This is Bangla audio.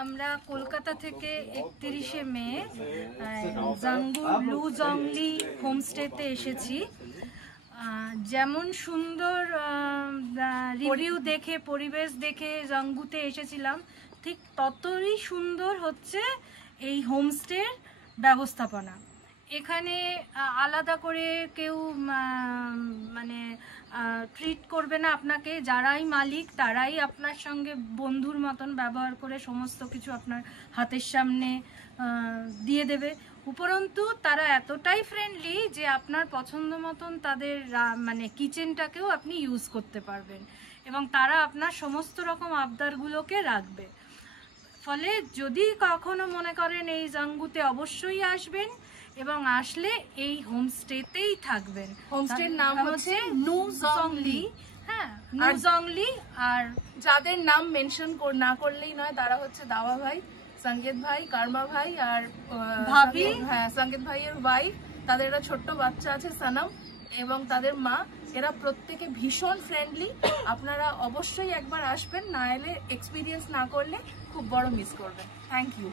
আমরা কলকাতা থেকে 31শে মে জাঙ্গু লুজংলি হোমস্টেতে এসেছি। যেমন সুন্দর রিভিউ দেখে পরিবেশ দেখে জাঙ্গুতে এসেছিলাম, ঠিক ততই সুন্দর হচ্ছে এই হোমস্টের ব্যবস্থাপনা। এখানে আলাদা করে কেউ মানে ট্রিট করবে না আপনাকে, যারাই মালিক তারাই আপনার সঙ্গে বন্ধুর মতন ব্যবহার করে সমস্ত কিছু আপনার হাতের সামনে দিয়ে দেবে। উপরন্তু তারা এতটাই ফ্রেন্ডলি যে আপনার পছন্দ মতন তাদের মানে কিচেনটাকেও আপনি ইউজ করতে পারবেন এবং তারা আপনার সমস্ত রকম আবদারগুলোকে রাখবে। ফলে যদি কখনো মনে করেন এই জাঙ্গুতে অবশ্যই আসবেন এবং আসলে এই হোমস্টেতেই থাকবেন। হোমস্টের নাম হচ্ছে নুজংলি। হ্যাঁ, নুজংলি। আর যাদের নাম মেনশন না করলেই নয় তারা হচ্ছে দাওয়া ভাই, সঙ্গীত ভাই, কর্মা ভাই আর ভাবি। হ্যাঁ, সঙ্গীত ভাইয়ের ওয়াইফ, তাদের একটা ছোট্ট বাচ্চা আছে সনম, এবং তাদের মা। এরা প্রত্যেকে ভীষণ ফ্রেন্ডলি। আপনারা অবশ্যই একবার আসবেন, না এলে এক্সপিরিয়েন্স না করলে খুব বড় মিস করবেন। Thank you.